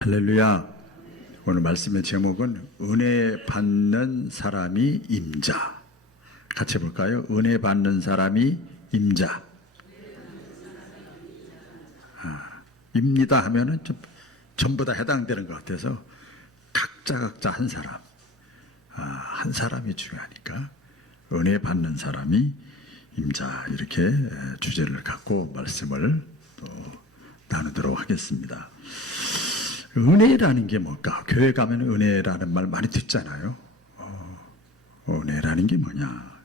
할렐루야. 오늘 말씀의 제목은 은혜 받는 사람이 임자. 같이 볼까요? 은혜 받는 사람이 임자. 입니다 하면은 좀 전부 다 해당되는 것 같아서 각자 한 사람, 한 사람이 중요하니까 은혜 받는 사람이 임자, 이렇게 주제를 갖고 말씀을 또 나누도록 하겠습니다. 은혜라는 게 뭘까? 교회 가면 은혜라는 말 많이 듣잖아요. 은혜라는 게 뭐냐?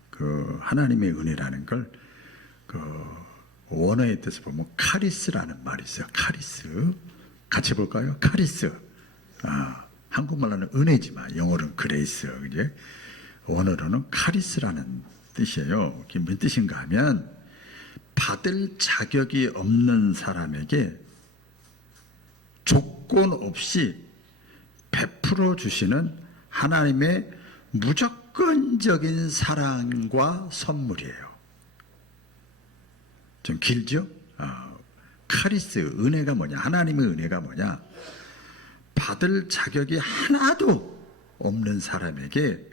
하나님의 은혜라는 걸 원어의 뜻을 보면 카리스라는 말이 있어요. 카리스. 같이 볼까요? 카리스. 한국말로는 은혜지만 영어로는 그레이스. 그제? 원어로는 카리스라는 뜻이에요. 이게 무슨 뜻인가 하면 받을 자격이 없는 사람에게 조건 없이 베풀어 주시는 하나님의 무조건적인 사랑과 선물이에요. 좀 길죠? 카리스, 은혜가 뭐냐? 하나님의 은혜가 뭐냐? 받을 자격이 하나도 없는 사람에게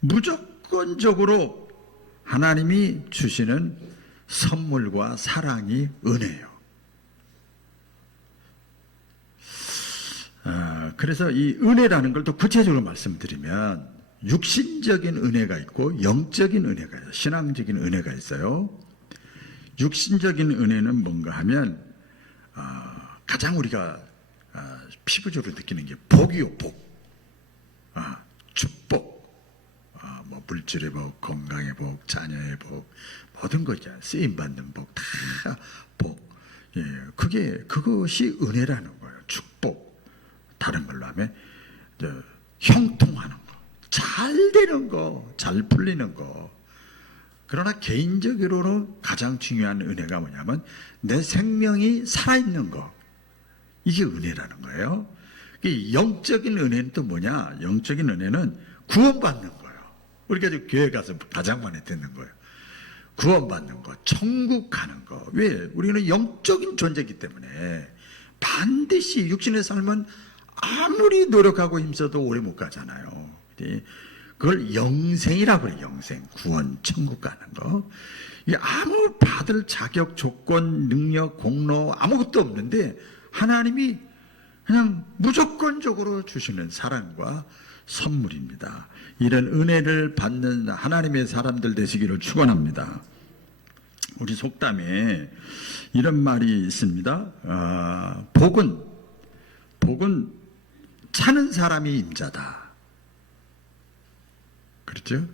무조건적으로 하나님이 주시는 선물과 사랑이 은혜예요. 그래서 이 은혜라는 걸 또 구체적으로 말씀드리면 육신적인 은혜가 있고 영적인 은혜가 있어요. 신앙적인 은혜가 있어요. 육신적인 은혜는 뭔가 하면 가장 우리가 피부적으로 느끼는 게 복이요, 복. 축복. 뭐 물질의 복, 건강의 복, 자녀의 복, 모든 거 있잖아요. 쓰임받는 복, 다 복. 예, 그것이 은혜라는 거예요. 축복. 다른 말로 하면 형통하는 거, 잘 되는 거, 잘 풀리는 거. 그러나 개인적으로는 가장 중요한 은혜가 뭐냐면 내 생명이 살아있는 거. 이게 은혜라는 거예요. 영적인 은혜는 또 뭐냐? 영적인 은혜는 구원받는 거예요. 우리가 교회 가서 가장 많이 듣는 거예요. 구원받는 거, 천국 가는 거. 왜? 우리는 영적인 존재이기 때문에 반드시 육신의 삶은 아무리 노력하고 힘써도 오래 못 가잖아요. 그걸 영생이라고 그래요. 영생, 구원, 천국 가는 거. 이게 아무 받을 자격, 조건, 능력, 공로 아무것도 없는데 하나님이 그냥 무조건적으로 주시는 사랑과 선물입니다. 이런 은혜를 받는 하나님의 사람들 되시기를 축원합니다. 우리 속담에 이런 말이 있습니다. 복은 차는 사람이 임자다. 그렇죠?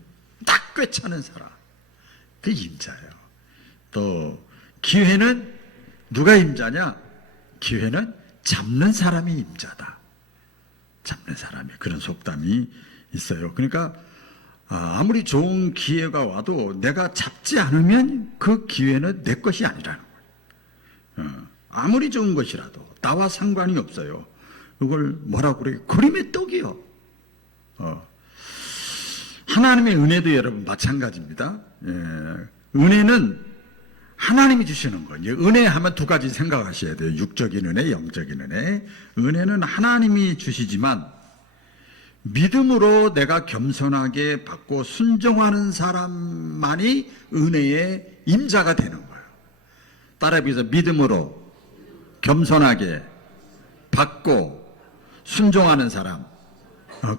딱 꿰차는 사람. 그게 임자예요. 또 기회는 누가 임자냐? 기회는 잡는 사람이 임자다. 잡는 사람이. 그런 속담이 있어요. 그러니까 아무리 좋은 기회가 와도 내가 잡지 않으면 그 기회는 내 것이 아니라는 거예요. 아무리 좋은 것이라도 나와 상관이 없어요. 이걸 뭐라고 그래요? 그림의 떡이요. 하나님의 은혜도 여러분 마찬가지입니다. 은혜는 하나님이 주시는 거예요. 은혜 하면 두 가지 생각하셔야 돼요. 육적인 은혜, 영적인 은혜. 은혜는 하나님이 주시지만 믿음으로 내가 겸손하게 받고 순종하는 사람만이 은혜의 임자가 되는 거예요. 따라 해서 믿음으로 겸손하게 받고 순종하는 사람,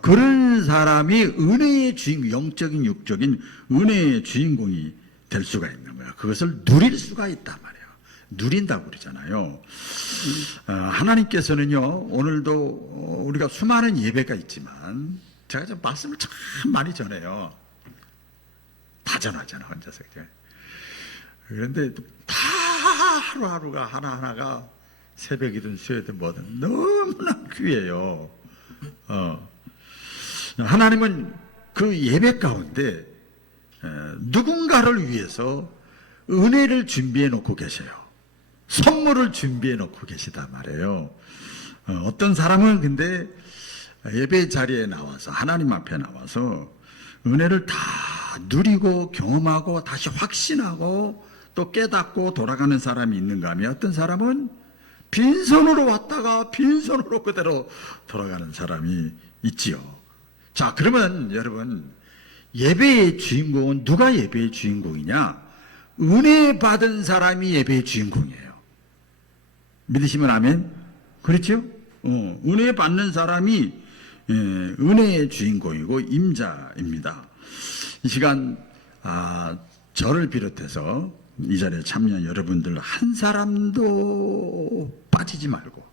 그런 사람이 은혜의 주인공, 영적인 육적인 은혜의 주인공이 될 수가 있는 거예요. 그것을 누릴 수가 있단 말이에요. 누린다고 그러잖아요. 하나님께서는요, 오늘도 우리가 수많은 예배가 있지만 제가 좀 말씀을 참 많이 전해요. 다 전하잖아, 혼자서. 그런데 다 하루하루가 하나하나가 새벽이든 수요일이든 뭐든 너무나 귀해요. 하나님은 그 예배 가운데 누군가를 위해서 은혜를 준비해 놓고 계세요. 선물을 준비해 놓고 계시단 말이에요. 어떤 사람은 근데 예배 자리에 나와서 하나님 앞에 나와서 은혜를 다 누리고 경험하고 다시 확신하고 또 깨닫고 돌아가는 사람이 있는가 하면 어떤 사람은 빈손으로 왔다가 빈손으로 그대로 돌아가는 사람이 있지요. 자, 그러면 여러분, 예배의 주인공은 누가 예배의 주인공이냐? 은혜 받은 사람이 예배의 주인공이에요. 믿으시면 아멘? 그렇죠? 은혜 받는 사람이 은혜의 주인공이고 임자입니다. 이 시간 저를 비롯해서 이 자리에 참여한 여러분들 한 사람도 빠지지 말고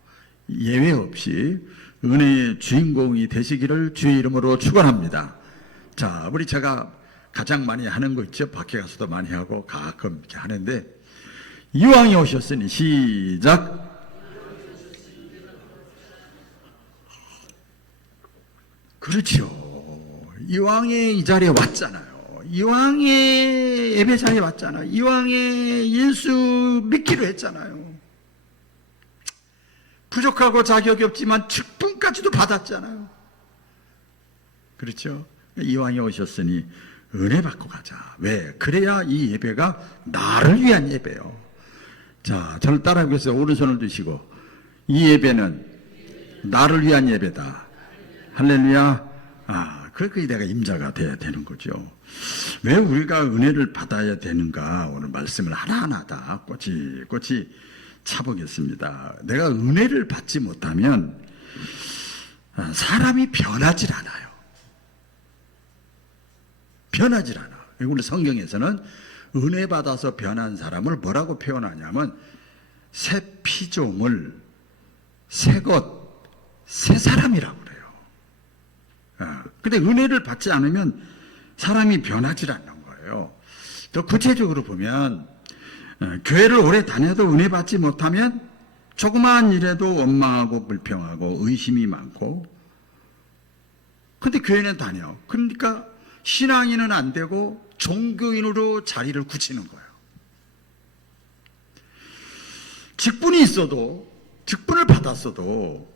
예외 없이 은혜의 주인공이 되시기를 주의 이름으로 축원합니다. 자, 우리 제가 가장 많이 하는 거 있죠? 밖에 가서도 많이 하고 가끔 이렇게 하는데, 이왕이 오셨으니 시작. 그렇죠. 이왕에 이 자리에 왔잖아요. 이왕에 예배 자리에 왔잖아요. 이왕에 예수 믿기로 했잖아요. 부족하고 자격이 없지만 직분까지도 받았잖아요. 그렇죠? 이왕에 오셨으니 은혜 받고 가자. 왜? 그래야 이 예배가 나를 위한 예배요. 자, 저를 따라하고 계세요. 오른손을 드시고, 이 예배는 나를 위한 예배다. 할렐루야. 그러니까 내가 임자가 돼야 되는 거죠. 왜 우리가 은혜를 받아야 되는가? 오늘 말씀을 하나하나 다 꼬치꼬치 차보겠습니다. 내가 은혜를 받지 못하면 사람이 변하질 않아요. 변하질 않아. 우리 성경에서는 은혜 받아서 변한 사람을 뭐라고 표현하냐면 새 피조물, 새 것, 새 사람이라고 그래요. 근데 은혜를 받지 않으면 사람이 변하질 않는 거예요. 더 구체적으로 보면 교회를 오래 다녀도 은혜 받지 못하면 조그마한 일에도 원망하고 불평하고 의심이 많고, 근데 교회는 다녀. 그러니까 신앙인은 안 되고 종교인으로 자리를 굳히는 거예요. 직분이 있어도, 직분을 받았어도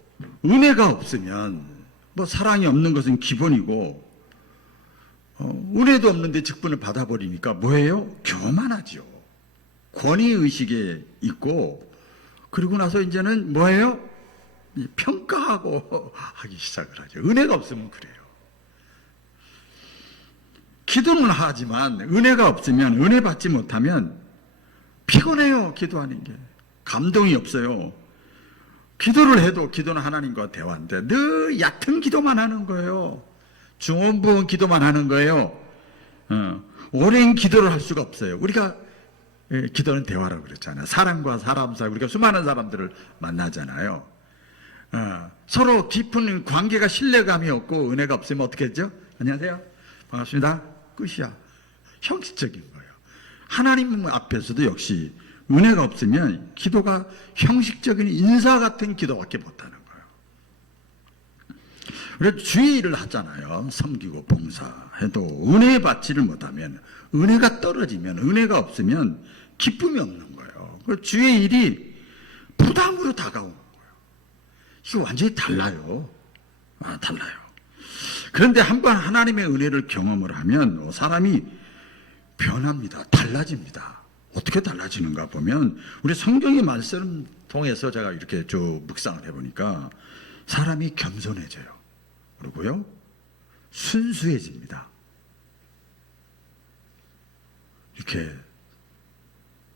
은혜가 없으면, 뭐 사랑이 없는 것은 기본이고, 은혜도 없는데 직분을 받아버리니까 뭐예요? 교만하죠. 권위의식에 있고, 그리고 나서 이제는 뭐예요? 평가하고 하기 시작을 하죠. 은혜가 없으면 그래요. 기도는 하지만 은혜가 없으면, 은혜 받지 못하면 피곤해요. 기도하는 게 감동이 없어요. 기도를 해도 기도는 하나님과 대화인데 늘 얕은 기도만 하는 거예요. 중원부원 기도만 하는 거예요. 오랜 기도를 할 수가 없어요. 우리가 기도는 대화라고 그랬잖아요. 사람과 사람 사이, 우리가 수많은 사람들을 만나잖아요. 서로 깊은 관계가 신뢰감이 없고 은혜가 없으면 어떻게 했죠? 안녕하세요, 반갑습니다, 끝이야. 형식적인 거예요. 하나님 앞에서도 역시 은혜가 없으면 기도가 형식적인 인사 같은 기도밖에 못하는 거예요. 그래서 주의 일을 하잖아요. 섬기고 봉사해도 은혜 받지를 못하면, 은혜가 떨어지면, 은혜가 없으면 기쁨이 없는 거예요. 그래서 주의 일이 부담으로 다가오는 거예요. 이거 완전히 달라요. 달라요. 그런데 한번 하나님의 은혜를 경험을 하면 사람이 변합니다. 달라집니다. 어떻게 달라지는가 보면 우리 성경의 말씀 통해서 제가 이렇게 쭉 묵상을 해보니까 사람이 겸손해져요. 그리고요, 순수해집니다. 이렇게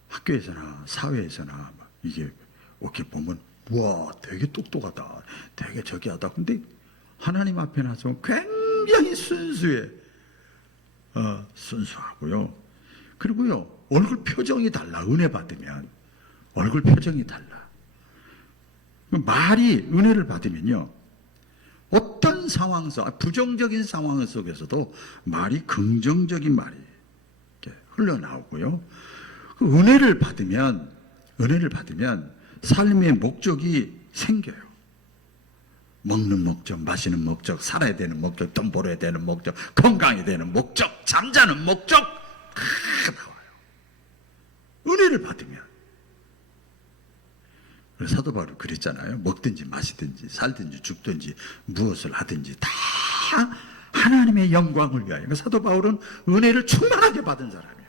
학교에서나 사회에서나 이게 이렇게 보면 와, 되게 똑똑하다, 되게 저기하다. 근데 하나님 앞에 나서 굉장히 순수해. 순수하고요. 그리고요, 얼굴 표정이 달라. 은혜 받으면 얼굴 표정이 달라. 말이, 은혜를 받으면요, 어떤 상황 속, 부정적인 상황 속에서도 말이, 긍정적인 말이 이렇게 흘러나오고요. 그 은혜를 받으면 삶의 목적이 생겨요. 먹는 목적, 마시는 목적, 살아야 되는 목적, 돈 벌어야 되는 목적, 건강해야 되는 목적, 잠자는 목적 다 나와요. 은혜를 받으면. 사도 바울이 그랬잖아요. 먹든지 마시든지 살든지 죽든지 무엇을 하든지 다 하나님의 영광을 위하여. 사도 바울은 은혜를 충만하게 받은 사람이에요.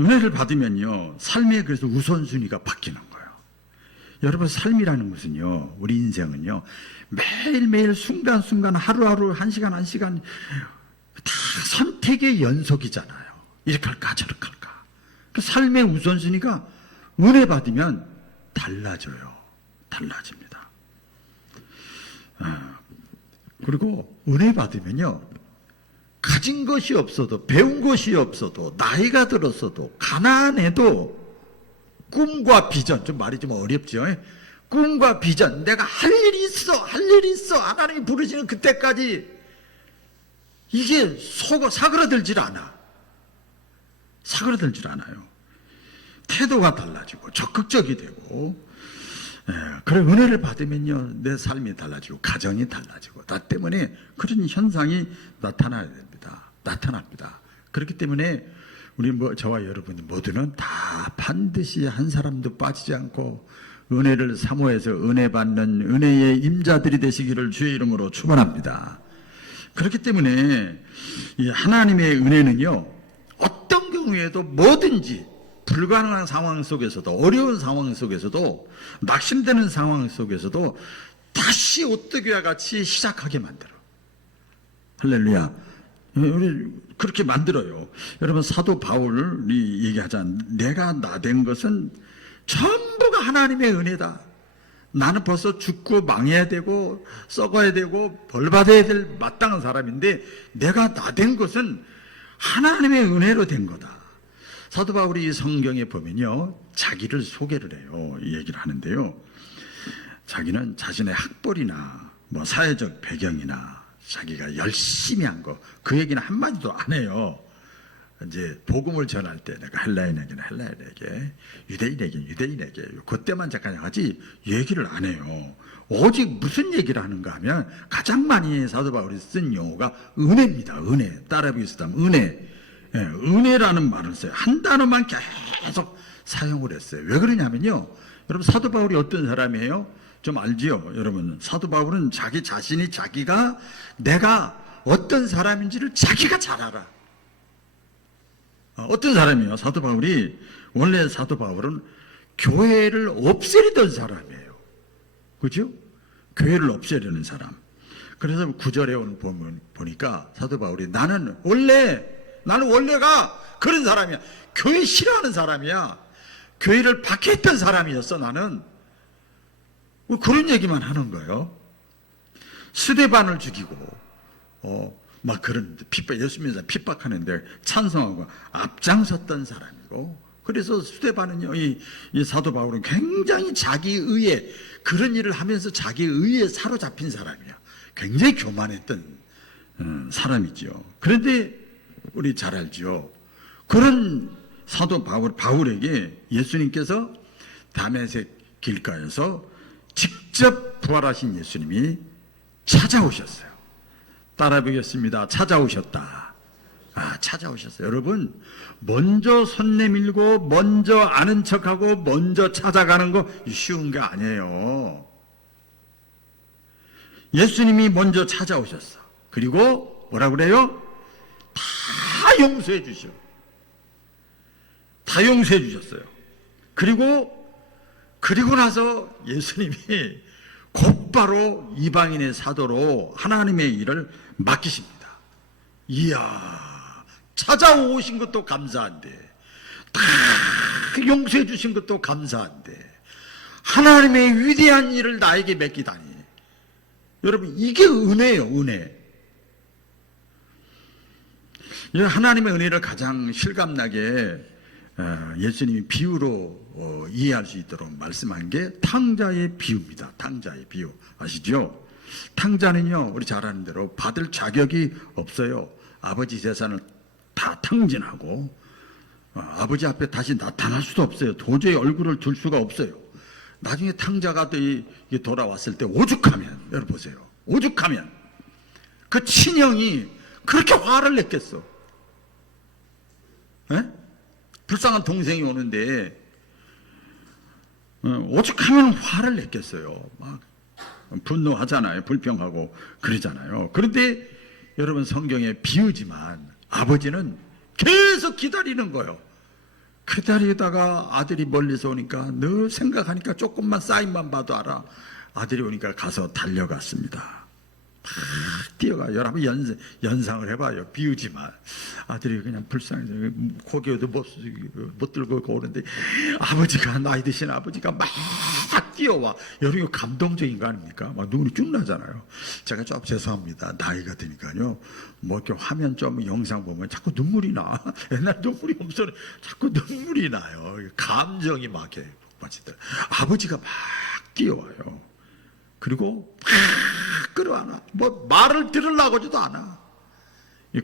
은혜를 받으면요, 삶의 그래서 우선순위가 바뀌는 거예요. 여러분 삶이라는 것은요, 우리 인생은요, 매일매일 순간순간 하루하루 한 시간 한 시간 다 선택의 연속이잖아요. 이렇게 할까 저렇게 할까. 그 삶의 우선순위가 은혜 받으면 달라져요. 달라집니다. 그리고 은혜 받으면요, 가진 것이 없어도, 배운 것이 없어도, 나이가 들었어도, 가난해도 꿈과 비전, 좀 말이 좀 어렵죠. 꿈과 비전, 내가 할 일이 있어, 할 일이 있어, 하나님이 부르시는 그때까지 이게 사그라들질 않아. 사그라들질 않아요. 태도가 달라지고 적극적이 되고, 그래 은혜를 받으면요, 내 삶이 달라지고 가정이 달라지고, 나 때문에 그런 현상이 나타나야 됩니다. 나타납니다. 그렇기 때문에 우리 저와 여러분 모두는 다 반드시 한 사람도 빠지지 않고 은혜를 사모해서 은혜 받는 은혜의 임자들이 되시기를 주의 이름으로 축원합니다. 그렇기 때문에 이 하나님의 은혜는요, 어떤 경우에도 뭐든지 불가능한 상황 속에서도, 어려운 상황 속에서도, 낙심되는 상황 속에서도 다시 오뜨기와 같이 시작하게 만들어. 할렐루야. 우리 그렇게 만들어요. 여러분, 사도 바울이 얘기하자, 내가 나된 것은 전부가 하나님의 은혜다. 나는 벌써 죽고 망해야 되고 썩어야 되고 벌 받아야 될 마땅한 사람인데, 내가 나된 것은 하나님의 은혜로 된 거다. 사도 바울이 성경에 보면요, 자기를 소개를 해요. 이 얘기를 하는데요, 자기는 자신의 학벌이나 뭐 사회적 배경이나 자기가 열심히 한 거, 그 얘기는 한마디도 안 해요. 이제 복음을 전할 때 내가 헬라인에게는 헬라인에게, 유대인에게는 유대인에게, 그때만 잠깐 하지 얘기를 안 해요. 오직 무슨 얘기를 하는가 하면, 가장 많이 사도 바울이 쓴 용어가 은혜입니다. 은혜. 따라 비슷하면 은혜. 은혜라는 말을 써요. 한 단어만 계속 사용을 했어요. 왜 그러냐면요, 여러분, 사도 바울이 어떤 사람이에요? 좀 알지요? 여러분, 사도 바울은 자기 자신이, 자기가 내가 어떤 사람인지를 자기가 잘 알아. 어떤 사람이에요? 사도 바울이, 원래 사도 바울은 교회를 없애려던 사람이에요. 그죠? 교회를 없애려는 사람. 그래서 9절에 보니까 사도 바울이, 나는 원래가 그런 사람이야. 교회 싫어하는 사람이야. 교회를 박해했던 사람이었어, 나는. 그런 얘기만 하는 거예요. 스데반을 죽이고, 막 그런 예수 믿는 사람 핍박하는데 찬성하고 앞장섰던 사람이고, 그래서 스데반은요, 이 사도 바울은 굉장히 자기의에, 그런 일을 하면서 자기의에 사로잡힌 사람이야. 굉장히 교만했던 사람이죠. 그런데 우리 잘 알죠. 그런 사도 바울에게 예수님께서 다메섹 길가에서 직접 부활하신 예수님이 찾아오셨어요. 따라 보겠습니다. 찾아오셨다. 찾아오셨어요. 여러분, 먼저 손 내밀고 먼저 아는 척하고 먼저 찾아가는 거 쉬운 게 아니에요. 예수님이 먼저 찾아오셨어. 그리고 뭐라 그래요? 다 용서해 주셔. 다 용서해 주셨어요. 그리고 나서 예수님이 곧바로 이방인의 사도로 하나님의 일을 맡기십니다. 이야, 찾아오신 것도 감사한데, 다 용서해 주신 것도 감사한데, 하나님의 위대한 일을 나에게 맡기다니. 여러분, 이게 은혜예요, 은혜. 하나님의 은혜를 가장 실감나게 예수님이 비유로 이해할 수 있도록 말씀한 게 탕자의 비유입니다. 탕자의 비유 아시죠? 탕자는요, 우리 잘 아는 대로 받을 자격이 없어요. 아버지 재산을 다 탕진하고 아버지 앞에 다시 나타날 수도 없어요. 도저히 얼굴을 들 수가 없어요. 나중에 탕자가 돌아왔을 때 오죽하면, 여러분 보세요, 오죽하면 그 친형이 그렇게 화를 냈겠어. 불쌍한 동생이 오는데 오죽하면 화를 냈겠어요. 막 분노하잖아요. 불평하고 그러잖아요. 그런데 여러분, 성경에 비유지만 아버지는 계속 기다리는 거예요. 기다리다가 아들이 멀리서 오니까 늘 생각하니까 조금만 사인만 봐도 알아. 아들이 오니까 가서 달려갔습니다. 막 뛰어가. 여러분 연상을 해봐요. 비우지만 아들이 그냥 불쌍해서 고개도 못 들고 오는데 아버지가, 나이 드신 아버지가 막 뛰어와. 여러분 감동적인 거 아닙니까? 막 눈이 쭉 나잖아요. 제가 좀 죄송합니다. 나이가 드니까요. 뭐 이렇게 화면 좀 영상 보면 자꾸 눈물이 나. 옛날 눈물이 없어요. 자꾸 눈물이 나요. 감정이 막 이렇게 빠지더라고요. 아버지가 막 뛰어와요. 그리고 팍 끌어안아. 뭐 말을 들으려고 하지도 않아.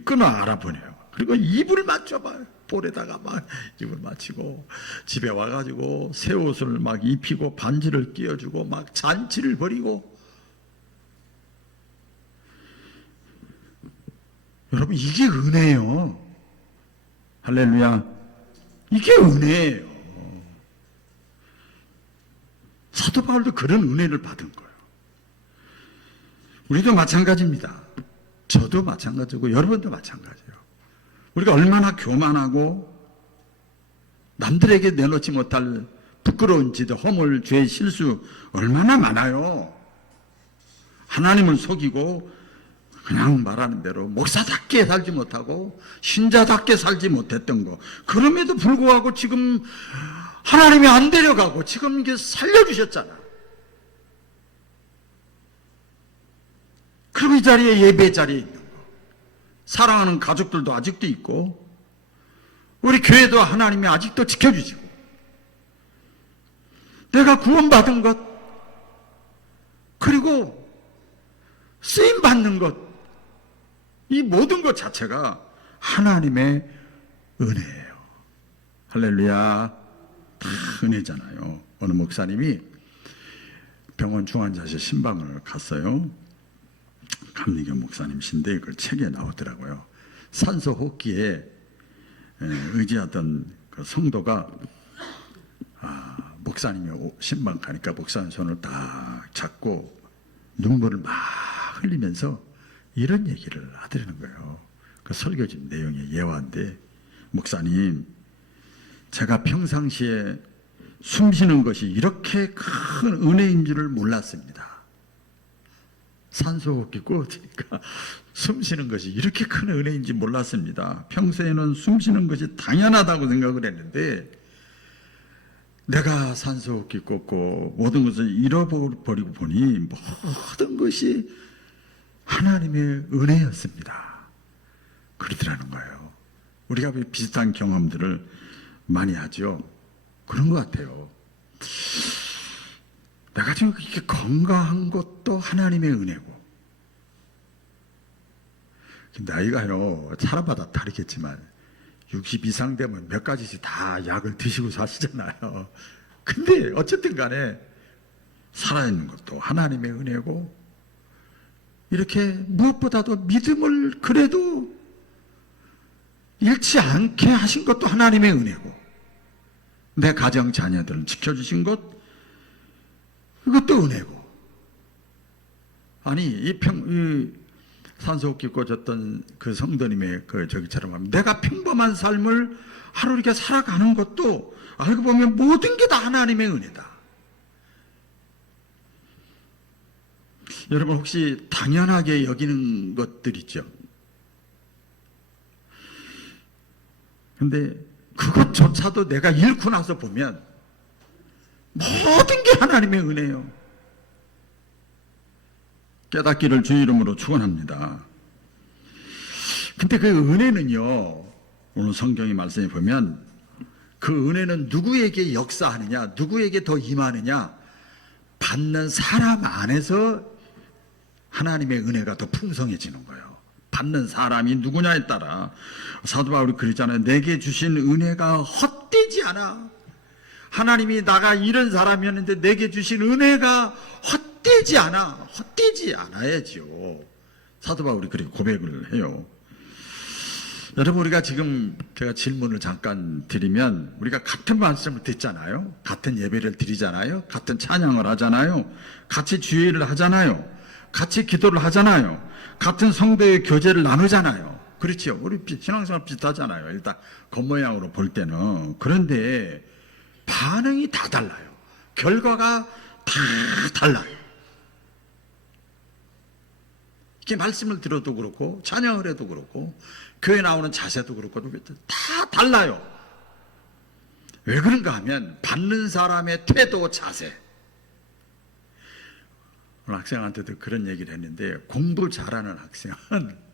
끊어 알아보네요. 그리고 입을 맞춰봐요. 볼에다가 막 입을 맞추고 집에 와가지고 새 옷을 막 입히고 반지를 끼워주고 막 잔치를 벌이고. 여러분 이게 은혜예요. 할렐루야. 이게 은혜예요. 사도 바울도 그런 은혜를 받은 거예요. 우리도 마찬가지입니다. 저도 마찬가지고 여러분도 마찬가지예요. 우리가 얼마나 교만하고 남들에게 내놓지 못할 부끄러운 짓, 허물, 죄, 실수 얼마나 많아요. 하나님을 속이고 그냥 말하는 대로 목사답게 살지 못하고 신자답게 살지 못했던 거. 그럼에도 불구하고 지금 하나님이 안 데려가고 지금 이게 살려주셨잖아. 그리고 이 자리에 예배 자리에 있는 거. 사랑하는 가족들도 아직도 있고 우리 교회도 하나님이 아직도 지켜주시고 내가 구원받은 것 그리고 쓰임받는 것 이 모든 것 자체가 하나님의 은혜예요. 할렐루야. 다 은혜잖아요. 어느 목사님이 병원 중환자실 신방을 갔어요. 감리교 목사님이신데 그 책에 나오더라고요. 산소 호흡기에 의지하던 그 성도가 목사님이 신방 가니까 목사님 손을 딱 잡고 눈물을 막 흘리면서 이런 얘기를 하더라는 거예요. 그 설교집 내용의 예화인데, 목사님, 제가 평상시에 숨 쉬는 것이 이렇게 큰 은혜인 줄을 몰랐습니다. 산소호흡기 꽂으니까 숨 쉬는 것이 이렇게 큰 은혜인지 몰랐습니다. 평소에는 숨 쉬는 것이 당연하다고 생각을 했는데 내가 산소호흡기 꽂고 모든 것을 잃어버리고 보니 모든 것이 하나님의 은혜였습니다. 그러더라는 거예요. 우리가 비슷한 경험들을 많이 하죠. 그런 것 같아요. 내가 지금 이렇게 건강한 것도 하나님의 은혜고, 나이가요 사람마다 다르겠지만 60 이상 되면 몇 가지씩 다 약을 드시고 사시잖아요. 근데 어쨌든 간에 살아있는 것도 하나님의 은혜고, 이렇게 무엇보다도 믿음을 그래도 잃지 않게 하신 것도 하나님의 은혜고, 내 가정 자녀들을 지켜주신 것 이것도 은혜고. 아니 이 산소호흡기 꽂았던 그 성도님의 그 저기처럼 하면 내가 평범한 삶을 하루 이렇게 살아가는 것도 알고 보면 모든 게 다 하나님의 은혜다. 여러분 혹시 당연하게 여기는 것들 있죠? 근데 그것조차도 내가 잃고 나서 보면 모든 게 하나님의 은혜예요. 깨닫기를 주 이름으로 축원합니다. 근데 그 은혜는요, 오늘 성경의 말씀에 보면 그 은혜는 누구에게 역사하느냐, 누구에게 더 임하느냐, 받는 사람 안에서 하나님의 은혜가 더 풍성해지는 거예요. 받는 사람이 누구냐에 따라. 사도 바울이 그랬잖아요. 내게 주신 은혜가 헛되지 않아. 하나님이 나가 이런 사람이었는데 내게 주신 은혜가 헛되지 않아. 헛되지 않아야죠. 사도 바울이 그렇게 고백을 해요. 여러분, 우리가 지금 제가 질문을 잠깐 드리면, 우리가 같은 말씀을 듣잖아요. 같은 예배를 드리잖아요. 같은 찬양을 하잖아요. 같이 주일을 하잖아요. 같이 기도를 하잖아요. 같은 성도의 교제를 나누잖아요. 그렇죠. 우리 신앙생활 비슷하잖아요. 일단 겉모양으로 볼 때는. 그런데 반응이 다 달라요. 결과가 다 달라요. 이게 말씀을 들어도 그렇고 찬양을 해도 그렇고 교회 나오는 자세도 그렇고 다 달라요. 왜 그런가 하면 받는 사람의 태도, 자세. 오늘 학생한테도 그런 얘기를 했는데, 공부 잘하는 학생은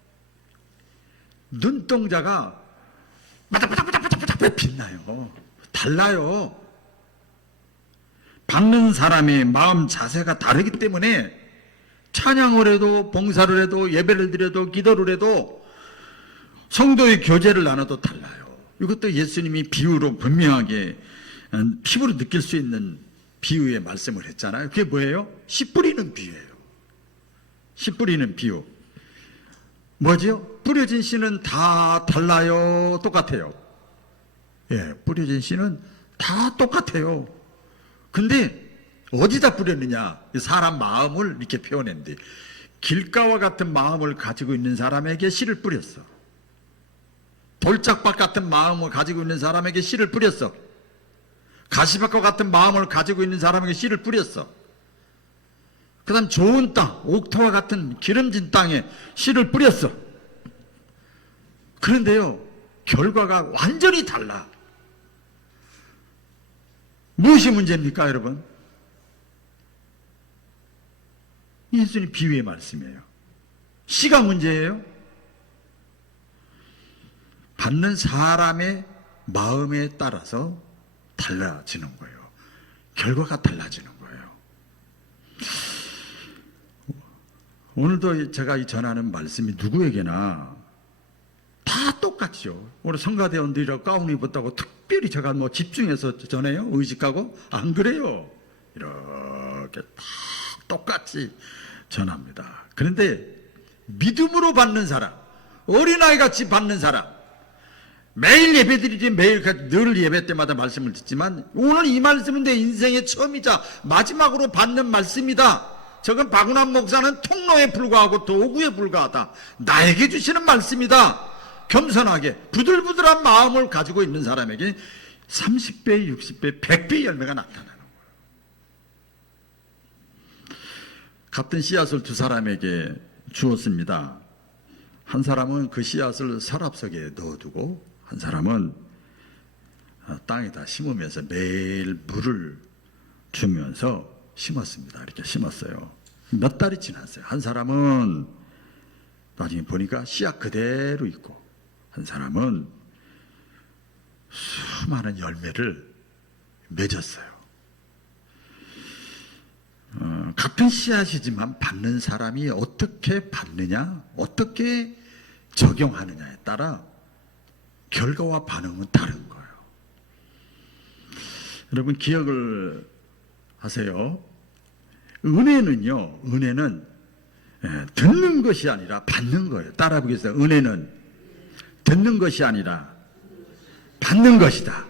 눈동자가 바닥바닥바닥바닥 빛나요. 달라요. 받는 사람의 마음 자세가 다르기 때문에 찬양을 해도 봉사를 해도 예배를 드려도 기도를 해도 성도의 교제를 나눠도 달라요. 이것도 예수님이 비유로 분명하게 피부로 느낄 수 있는 비유의 말씀을 했잖아요. 그게 뭐예요? 씨 뿌리는 비유예요. 씨 뿌리는 비유. 뭐죠? 뿌려진 씨는 다 달라요? 똑같아요? 예, 뿌려진 씨는 다 똑같아요. 근데 어디다 뿌렸느냐? 사람 마음을 이렇게 표현했는데, 길가와 같은 마음을 가지고 있는 사람에게 씨를 뿌렸어. 돌짝밭 같은 마음을 가지고 있는 사람에게 씨를 뿌렸어. 가시밭과 같은 마음을 가지고 있는 사람에게 씨를 뿌렸어. 그 다음 좋은 땅, 옥토와 같은 기름진 땅에 씨를 뿌렸어. 그런데요, 결과가 완전히 달라. 무엇이 문제입니까, 여러분? 예수님 비유의 말씀이에요. 씨가 문제예요? 받는 사람의 마음에 따라서 달라지는 거예요. 결과가 달라지는 거예요. 오늘도 제가 전하는 말씀이 누구에게나 다 똑같죠. 오늘 성가대원들이라고 가운 입었다고 특별히 제가 뭐 집중해서 전해요? 의식하고? 안 그래요. 이렇게 다 똑같이 전합니다. 그런데 믿음으로 받는 사람, 어린아이같이 받는 사람, 매일 예배드리지, 매일 늘 예배 때마다 말씀을 듣지만 오늘 이 말씀은 내 인생의 처음이자 마지막으로 받는 말씀이다. 저건 박운환 목사는 통로에 불과하고 도구에 불과하다. 나에게 주시는 말씀이다. 겸손하게 부들부들한 마음을 가지고 있는 사람에게 30배, 60배, 100배의 열매가 나타나는 거예요. 같은 씨앗을 두 사람에게 주었습니다. 한 사람은 그 씨앗을 서랍 속에 넣어두고 한 사람은 땅에다 심으면서 매일 물을 주면서 심었습니다. 이렇게 심었어요. 몇 달이 지났어요. 한 사람은 나중에 보니까 씨앗 그대로 있고, 한 사람은 수많은 열매를 맺었어요. 같은 씨앗이지만 받는 사람이 어떻게 받느냐, 어떻게 적용하느냐에 따라 결과와 반응은 다른 거예요. 여러분 기억을 하세요. 은혜는요, 은혜는 듣는 것이 아니라 받는 거예요. 따라 보겠어요. 은혜는 듣는 것이 아니라 받는 것이다.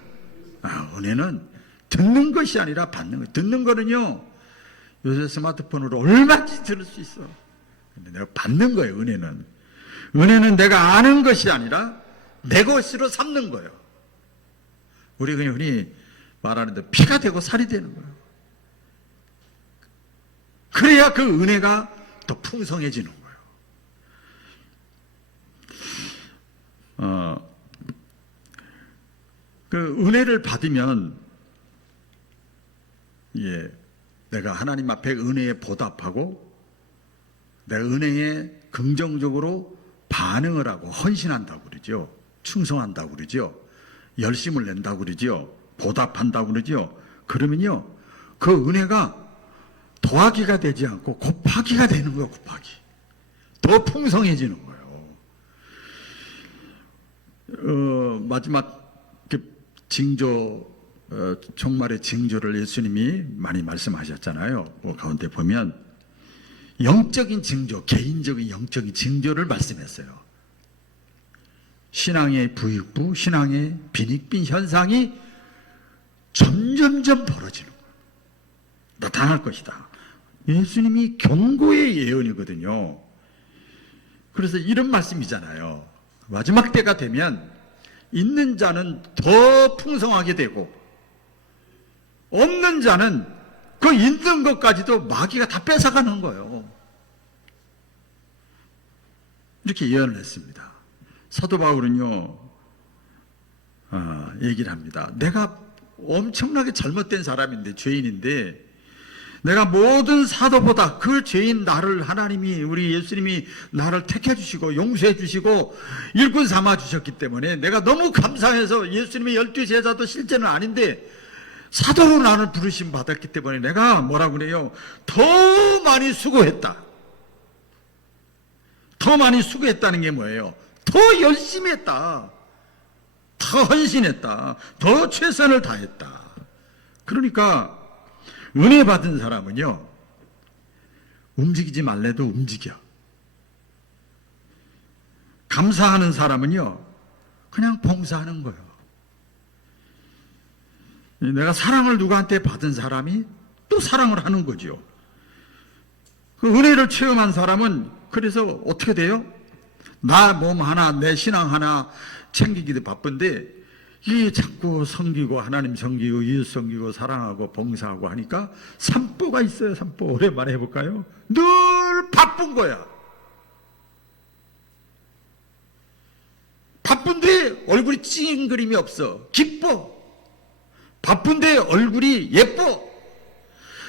은혜는 듣는 것이 아니라 받는 거예요. 듣는 거는요, 요새 스마트폰으로 얼마든지 들을 수 있어. 근데 내가 받는 거예요, 은혜는. 은혜는 내가 아는 것이 아니라 내 것으로 삼는 거예요. 우리 그냥 흔히 말하는데 피가 되고 살이 되는 거예요. 그래야 그 은혜가 더 풍성해지는 거예요. 그 은혜를 받으면, 내가 하나님 앞에 은혜에 보답하고 내가 은혜에 긍정적으로 반응을 하고 헌신한다고 그러죠. 충성한다고 그러죠. 열심을 낸다고 그러죠. 보답한다고 그러죠. 그러면요, 그 은혜가 더하기가 되지 않고 곱하기가 되는 거예요. 곱하기. 더 풍성해지는 거예요. 마지막 징조, 종말의 징조를 예수님이 많이 말씀하셨잖아요. 그 가운데 보면 영적인 징조, 개인적인 영적인 징조를 말씀했어요. 신앙의 부익부, 신앙의 빈익빈 현상이 점점점 벌어지는 거예요. 나타날 것이다. 예수님이 경고의 예언이거든요. 그래서 이런 말씀이잖아요. 마지막 때가 되면 있는 자는 더 풍성하게 되고 없는 자는 그 있는 것까지도 마귀가 다 뺏어가는 거예요. 이렇게 예언을 했습니다. 사도 바울은요, 얘기를 합니다. 내가 엄청나게 잘못된 사람인데, 죄인인데, 내가 모든 사도보다 그 죄인 나를 하나님이, 우리 예수님이 나를 택해 주시고 용서해 주시고 일꾼 삼아 주셨기 때문에 내가 너무 감사해서, 예수님의 12제자도 실제는 아닌데 사도로 나를 부르심 받았기 때문에 내가 뭐라고 그래요? 더 많이 수고했다. 더 많이 수고했다는 게 뭐예요? 더 열심히 했다. 더 헌신했다. 더 최선을 다했다. 그러니까 은혜 받은 사람은요, 움직이지 말래도 움직여. 감사하는 사람은요, 그냥 봉사하는 거예요. 내가 사랑을 누구한테 받은 사람이 또 사랑을 하는 거죠. 그 은혜를 체험한 사람은 그래서 어떻게 돼요? 나 몸 하나, 내 신앙 하나 챙기기도 바쁜데 이 자꾸 섬기고 하나님 섬기고 이웃 섬기고 사랑하고 봉사하고 하니까 산보가 있어요. 산보 오랜만에 해볼까요? 늘 바쁜 거야. 바쁜데 얼굴이 찡그림이 없어. 기뻐. 바쁜데 얼굴이 예뻐.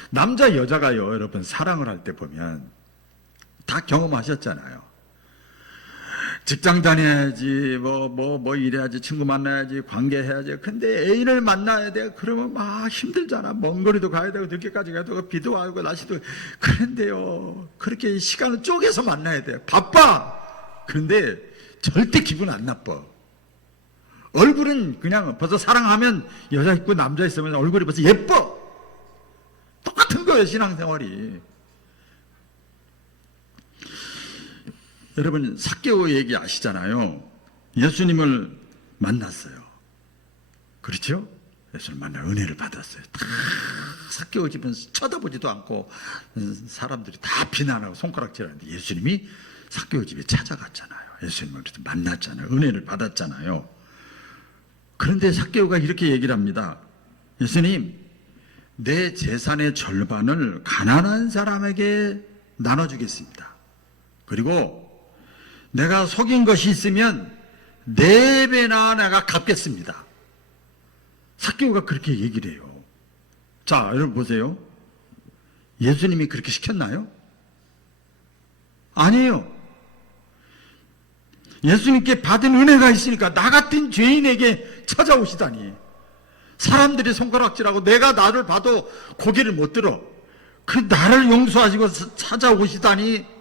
남자 여자가요, 여러분 사랑을 할 때 보면 다 경험하셨잖아요. 직장 다녀야지, 뭐 이래야지, 친구 만나야지, 관계해야지. 근데 애인을 만나야 돼. 그러면 막 힘들잖아. 먼 거리도 가야 되고, 늦게까지 가야 되고, 비도 와고, 날씨도. 그런데요, 그렇게 시간을 쪼개서 만나야 돼. 바빠! 그런데 절대 기분 안 나빠. 얼굴은 그냥 벌써 사랑하면 여자 있고 남자 있으면 얼굴이 벌써 예뻐! 똑같은 거예요, 신앙생활이. 여러분 삭개오 얘기 아시잖아요. 예수님을 만났어요. 그렇죠? 예수님을 만나 은혜를 받았어요. 다 삭개오 집은 쳐다보지도 않고 사람들이 다 비난하고 손가락질하는데 예수님이 삭개오 집에 찾아갔잖아요. 예수님을 만났잖아요. 은혜를 받았잖아요. 그런데 삭개오가 이렇게 얘기를 합니다. 예수님, 내 재산의 절반을 가난한 사람에게 나눠주겠습니다. 그리고 내가 속인 것이 있으면 4배나 내가 갚겠습니다. 삭개오가 그렇게 얘기를 해요. 자, 여러분 보세요. 예수님이 그렇게 시켰나요? 아니에요. 예수님께 받은 은혜가 있으니까 나 같은 죄인에게 찾아오시다니. 사람들이 손가락질하고 내가 나를 봐도 고개를 못 들어. 그 나를 용서하시고 찾아오시다니.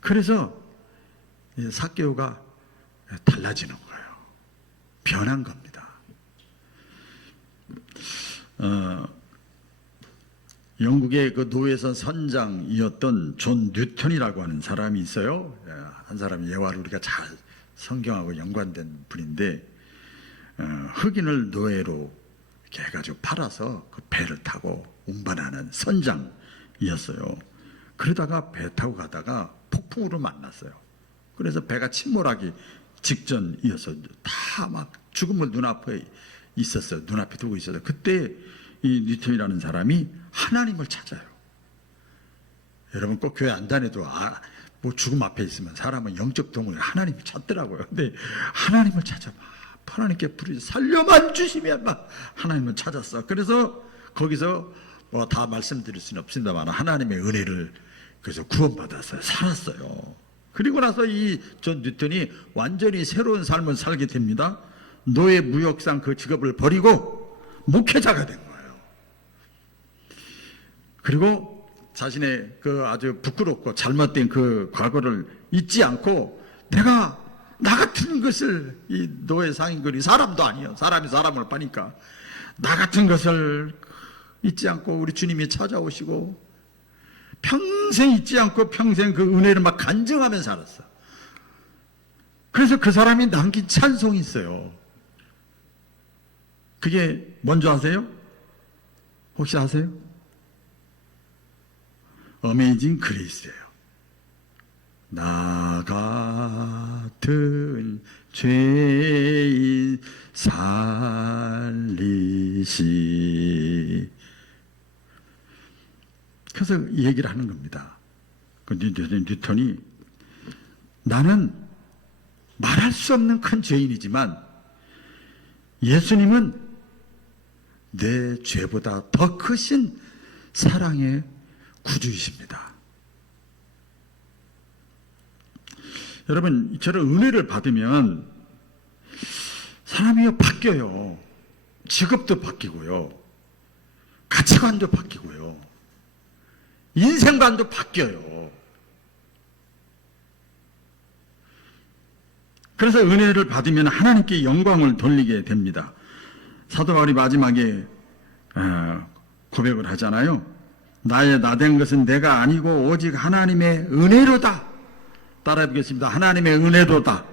그래서 삭개오가 달라지는 거예요. 변한 겁니다. 영국의 그 노예선 선장이었던 존 뉴턴이라고 하는 사람이 있어요. 한 사람이 예화를 우리가 잘 성경하고 연관된 분인데, 흑인을 노예로 이렇게 해가지고 팔아서 그 배를 타고 운반하는 선장이었어요. 그러다가 배 타고 가다가 폭풍우를 만났어요. 그래서 배가 침몰하기 직전이어서 다 막 죽음을 눈앞에 있었어요. 눈앞에 두고 있었어요. 그때 이 뉴턴이라는 사람이 하나님을 찾아요. 여러분 꼭 교회 안 다녀도 뭐 죽음 앞에 있으면 사람은 영적 동물 하나님을 찾더라고요. 근데 하나님을 찾아봐. 하나님께 부르지 살려만 주시면 막 하나님을 찾았어. 그래서 거기서 뭐 다 말씀드릴 수는 없습니다만 하나님의 은혜를 그래서 구원받았어요. 살았어요. 그리고 나서 이 존 뉴턴이 완전히 새로운 삶을 살게 됩니다. 노예 무역상 그 직업을 버리고 목회자가 된 거예요. 그리고 자신의 그 아주 부끄럽고 잘못된 그 과거를 잊지 않고 내가 나 같은 것을 이 노예 상인들이 사람도 아니에요. 사람이 사람을 파니까 나 같은 것을 잊지 않고 우리 주님이 찾아오시고 평생 잊지 않고 평생 그 은혜를 막 간증하면서 살았어. 그래서 그 사람이 남긴 찬송이 있어요. 그게 뭔지 아세요? 혹시 아세요? 어메이징 그레이스예요. 나 같은 죄인 살리시. 그래서 얘기를 하는 겁니다. 그 뉴턴이 나는 말할 수 없는 큰 죄인이지만 예수님은 내 죄보다 더 크신 사랑의 구주이십니다. 여러분, 저런 은혜를 받으면 사람이 바뀌어요. 직업도 바뀌고요. 가치관도 바뀌고요. 인생관도 바뀌어요. 그래서 은혜를 받으면 하나님께 영광을 돌리게 됩니다. 사도 바울이 마지막에 고백을 하잖아요. 나의 나된 것은 내가 아니고 오직 하나님의 은혜로다. 따라해 보겠습니다. 하나님의 은혜로다.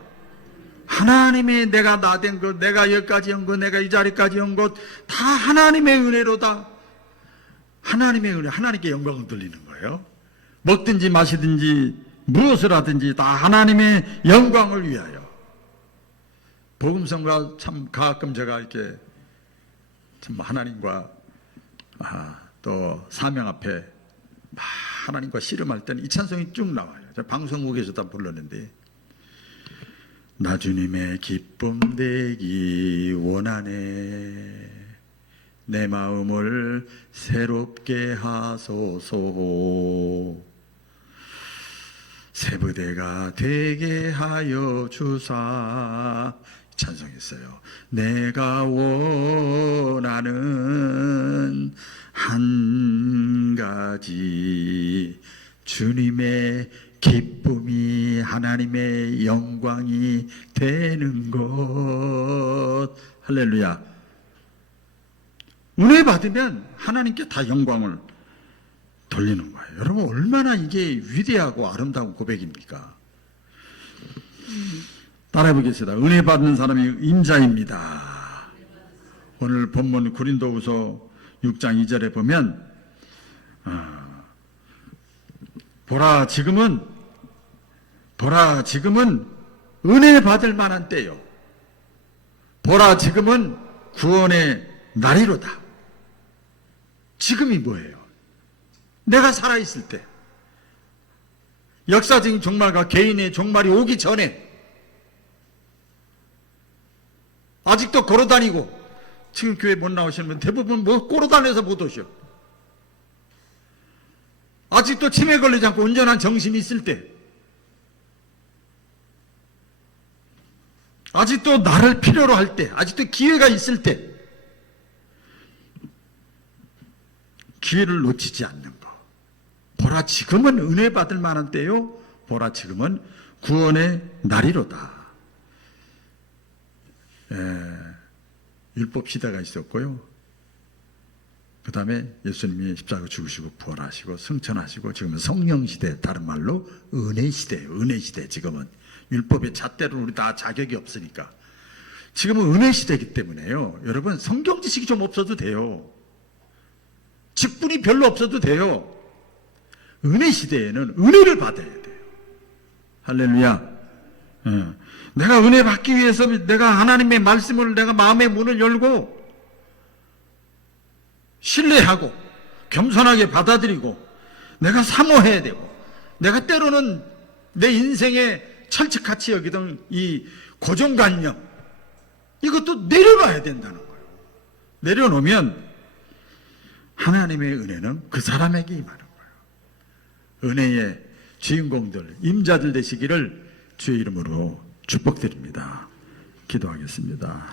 하나님의 내가 나된 것, 내가 여기까지 온 것, 내가 이 자리까지 온 것 다 하나님의 은혜로다. 하나님의 은혜, 하나님께 영광을 돌리는 거예요. 먹든지 마시든지 무엇을 하든지 다 하나님의 영광을 위하여. 복음성과 참 가끔 제가 이렇게 참 하나님과 또 사명 앞에 하나님과 씨름할 때는 이 찬송이 쭉 나와요. 제가 방송국에서 다 불렀는데 나 주님의 기쁨 되기 원하네 내 마음을 새롭게 하소서 새 부대가 되게 하여 주사. 찬송했어요. 내가 원하는 한 가지 주님의 기쁨이 하나님의 영광이 되는 것. 할렐루야. 은혜 받으면 하나님께 다 영광을 돌리는 거예요. 여러분, 얼마나 이게 위대하고 아름다운 고백입니까? 따라해 보겠습니다. 은혜 받는 사람이 임자입니다. 오늘 본문 고린도후서 6장 2절에 보면 보라 지금은 은혜 받을 만한 때요. 보라 지금은 구원의 날이로다. 지금이 뭐예요? 내가 살아있을 때, 역사적인 종말과 개인의 종말이 오기 전에 아직도 걸어다니고, 지금 교회 못 나오시는 분 대부분 걸어다녀서 못 오셔. 아직도 치매 걸리지 않고 온전한 정신이 있을 때, 아직도 나를 필요로 할 때, 아직도 기회가 있을 때 기회를 놓치지 않는 거. 보라 지금은 은혜 받을 만한 때요. 보라 지금은 구원의 날이로다. 율법 시대가 있었고요. 그 다음에 예수님이 십자가 죽으시고 부활하시고 승천하시고 지금은 성령 시대, 다른 말로 은혜 시대예요. 은혜 시대. 지금은 율법의 잣대로는 우리 다 자격이 없으니까. 지금은 은혜 시대이기 때문에요. 여러분, 성경 지식이 좀 없어도 돼요. 직분이 별로 없어도 돼요. 은혜 시대에는 은혜를 받아야 돼요. 할렐루야. 내가 은혜 받기 위해서 내가 하나님의 말씀을 내가 마음의 문을 열고 신뢰하고 겸손하게 받아들이고 내가 사모해야 되고, 내가 때로는 내 인생의 철칙같이 여기던 이 고정관념, 이것도 내려놔야 된다는 거예요. 내려놓으면 하나님의 은혜는 그 사람에게 임하는 거예요. 은혜의 주인공들, 임자들 되시기를 주의 이름으로 축복드립니다. 기도하겠습니다.